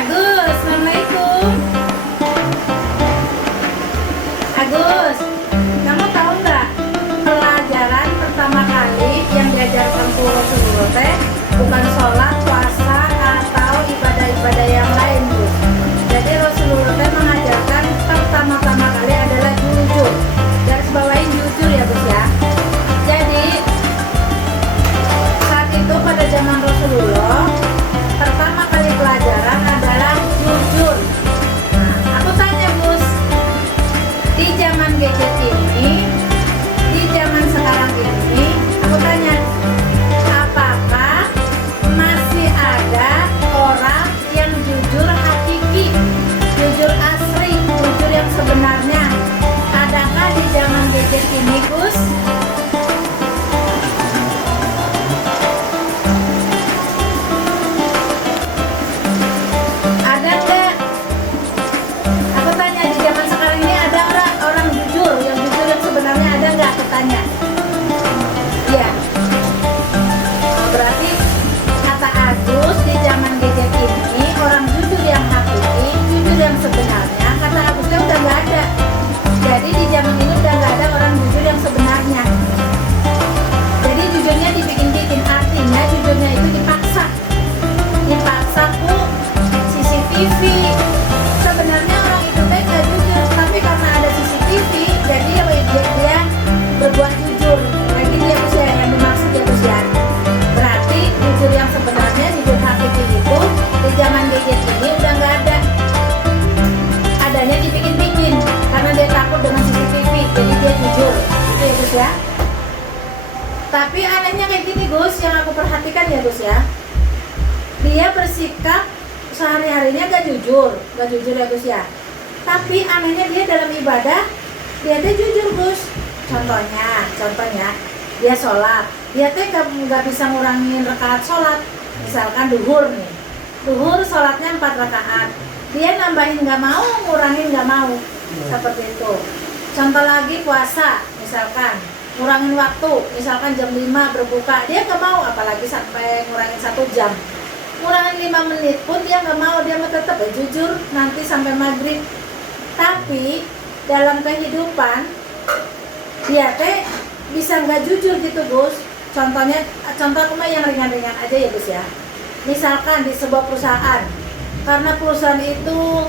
Agus, Assalamualaikum. Agus, kamu tahu nggak pelajaran pertama kali yang diajarkan ku Rasulullah teh bukan sholat, puasa, atau ibadah-ibadah yang lain, Gus. Jadi Rasulullah teh mengajarkan pertama-tama kali adalah jujur. Garis bawain jujur ya, Gus ya. Jadi saat itu pada zaman Rasulullah pertama kali pelajaran adalah jujur. Nah, aku tanya Gus, di zaman gadget ini, di zaman sekarang ini, aku tanya, apakah masih ada orang yang jujur hakiki, jujur asli, jujur yang sebenarnya? Adakah di zaman gadget ini, Gus? Ada nggak? Aku tanya, di zaman sekarang ini ada nggak orang jujur yang sebenarnya, ada nggak? Aku tanya. Iya. Berarti kata Agus, di zaman gadget ini orang jujur yang hakiki, jujur yang sebenarnya, kata Agusnya udah nggak ada. Jadi di zaman ini udah nggak ada orang jujur yang sebenarnya. Jadi jujurnya dibikin-bikin, artinya jujurnya itu dipaksa ku CCTV. Sebenarnya orang itu teh nggak jujur, tapi karena ada CCTV, jadi dia berbuat jujur. Lagi dia usia yang dimaksud ya usia. Berarti jujur yang sebenarnya, jujur hakiki itu di zaman gadget ini udah nggak ada. Adanya dibikin-bikin karena dia takut dengan CCTV, jadi dia jujur. Itu ya Gus ya. Tapi anehnya kayak gini Gus, yang aku perhatikan ya Gus ya. Dia bersikap sehari-harinya gak jujur ya Gus ya. Tapi anehnya dia dalam ibadah, dia teh jujur Gus. Contohnya dia sholat, dia teh gak bisa ngurangin rakaat sholat. Misalkan duhur nih, duhur sholatnya 4 rakaat, dia nambahin gak mau, ngurangin gak mau, seperti itu. Contoh lagi puasa, misalkan ngurangin waktu, misalkan jam 5 berbuka, dia gak mau, apalagi sampai ngurangin 1 jam. Ngurangin 5 menit pun dia nggak mau, dia mau tetap jujur nanti sampai maghrib. Tapi dalam kehidupan dia teh bisa nggak jujur gitu Gus. Contoh cuma yang ringan-ringan aja ya Gus ya. Misalkan di sebuah perusahaan, karena perusahaan itu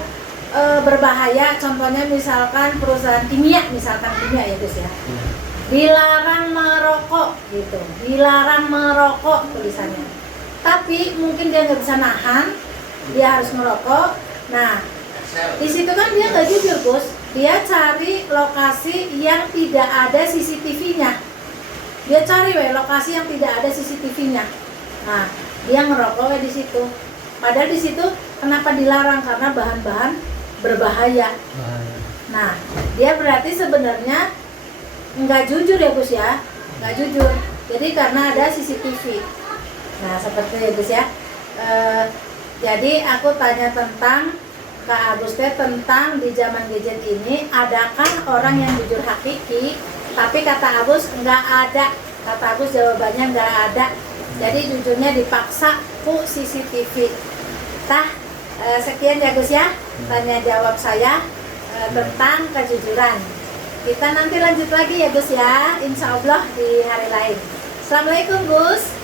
berbahaya, contohnya misalkan perusahaan kimia ya Gus ya, dilarang merokok gitu, dilarang merokok tulisannya. Tapi mungkin dia nggak bisa nahan, dia harus merokok. Nah, di situ kan dia nggak jujur Gus. Dia cari lokasi yang tidak ada CCTV-nya. Dia cari lokasi yang tidak ada CCTV-nya. Nah, dia ngerokok di situ. Padahal di situ kenapa dilarang? Karena bahan-bahan berbahaya. Nah, dia berarti sebenarnya nggak jujur ya Gus ya, nggak jujur. Jadi karena ada CCTV. Nah seperti itu Gus ya. Jadi aku tanya tentang Kak Agus teh tentang di zaman gadget ini, adakah orang yang jujur hakiki? Tapi kata Agus nggak ada. Kata Agus jawabannya nggak ada. Jadi jujurnya dipaksa ku CCTV. Sekian ya Gus ya, tanya jawab saya tentang kejujuran. Kita nanti lanjut lagi ya Gus ya, insya Allah di hari lain. Assalamualaikum Gus.